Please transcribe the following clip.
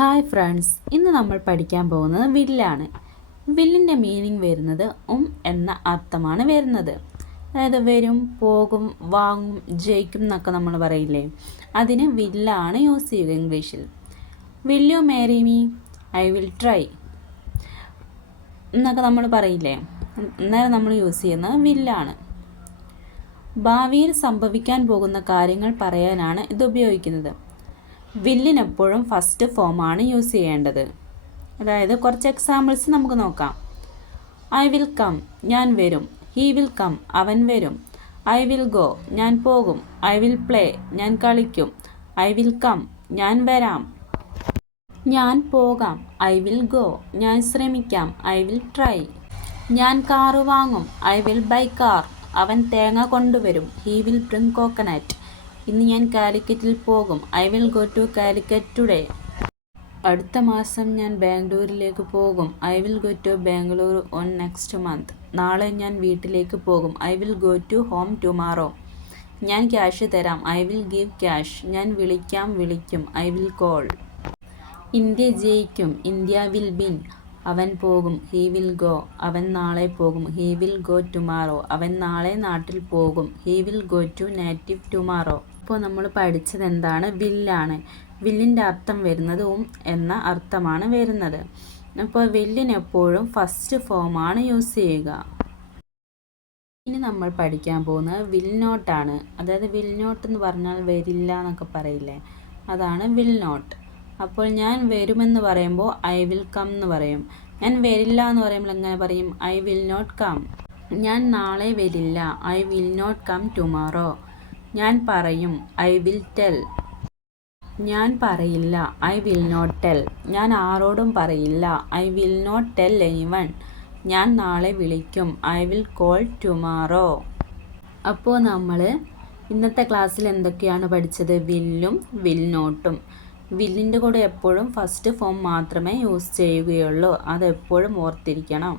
Hi friends, ഇന്ന് നമ്മൾ പഠിക്കാൻ പോകുന്നത് വില്ലാണ്. വില്ലിൻ്റെ മീനിങ് വരുന്നത് എന്ന അർത്ഥമാണ് വരുന്നത്. അതായത് വരും, പോകും, വാങ്ങും, ജയിക്കും എന്നൊക്കെ നമ്മൾ പറയില്ലേ, അതിന് വില്ലാണ് യൂസ് ചെയ്യുക ഇംഗ്ലീഷിൽ. Will you marry me, I will try എന്നൊക്കെ നമ്മൾ പറയില്ലേ, അന്നേരം നമ്മൾ യൂസ് ചെയ്യുന്നത് വില്ലാണ്. ഭാവിയിൽ സംഭവിക്കാൻ പോകുന്ന കാര്യങ്ങൾ പറയാനാണ് ഇത് ഉപയോഗിക്കുന്നത്. വില്ലിനെപ്പോഴും ഫസ്റ്റ് ഫോമാണ് യൂസ് ചെയ്യേണ്ടത്. അതായത് കുറച്ച് എക്സാമ്പിൾസ് നമുക്ക് നോക്കാം. ഐ വിൽ കം, ഞാൻ വരും. ഹീ വിൽ കം, അവൻ വരും. ഐ വിൽ ഗോ, ഞാൻ പോകും. ഐ വിൽ പ്ലേ, ഞാൻ കളിക്കും. ഐ വിൽ കം, ഞാൻ വരാം. ഞാൻ പോകാം. ഐ വിൽ ഗോ, ഞാൻ ശ്രമിക്കാം. I will try. ഞാൻ കാറ് വാങ്ങും. ഐ വിൽ ബൈ കാർ, അവൻ തേങ്ങ കൊണ്ടുവരും. ഹീ വിൽ ബ്രിങ് കോക്കനട്ട്, ഇന്ന് ഞാൻ കാലിക്കറ്റിൽ പോകും. I will go to Calicut today. അടുത്ത മാസം ഞാൻ ബാംഗ്ലൂരിലേക്ക് പോകും. I will go to Bangalore on next month. നാളെ ഞാൻ വീട്ടിലേക്ക് പോകും. I will go to home tomorrow. ഞാൻ ക്യാഷ് തരാം. I will give cash. ഞാൻ വിളിക്കും. I will call. ഇന്ത്യ ജയിക്കും. India will win. അവൻ പോകും. ഹീ വിൽ ഗോ, അവൻ നാളെ പോകും. ഹീ വിൽ ഗോ ടുമാറോ, അവൻ നാളെ നാട്ടിൽ പോകും. He will go to native tomorrow. ഇപ്പോൾ നമ്മൾ പഠിച്ചത് എന്താണ്? വില്ലാണ്. വില്ലിൻ്റെ അർത്ഥം വരുന്നത് എന്ന അർത്ഥമാണ് വരുന്നത്. അപ്പോൾ വില്ലിനെപ്പോഴും ഫസ്റ്റ് ഫോമാണ് യൂസ് ചെയ്യുക. ഇനി നമ്മൾ പഠിക്കാൻ പോകുന്നത് വിൽ നോട്ടാണ്. അതായത് വിൽ നോട്ട് എന്ന് പറഞ്ഞാൽ വരില്ല എന്നൊക്കെ പറയില്ലേ, അതാണ് വിൽ നോട്ട്. അപ്പോൾ ഞാൻ വരുമെന്ന് പറയുമ്പോൾ ഐ വിൽ കം എന്ന് പറയും. ഞാൻ വരില്ല എന്ന് പറയുമ്പോൾ എങ്ങനെ പറയും? I will not come. ഞാൻ നാളെ വരില്ല. I will not come tomorrow. ഞാൻ പറയും. I will tell. ഞാൻ പറയില്ല. I will not tell. ഞാൻ ആരോടും പറയില്ല. I will not tell anyone. ഞാൻ നാളെ വിളിക്കും. I will call tomorrow. അപ്പോൾ നമ്മൾ ഇന്നത്തെ ക്ലാസ്സിൽ എന്തൊക്കെയാണ് പഠിച്ചത്? വില്ലും വിൽ നോട്ടും. വില്ലിൻ്റെ കൂടെ എപ്പോഴും ഫസ്റ്റ് ഫോം മാത്രമേ യൂസ് ചെയ്യുകയുള്ളൂ, അതെപ്പോഴും ഓർത്തിരിക്കണം.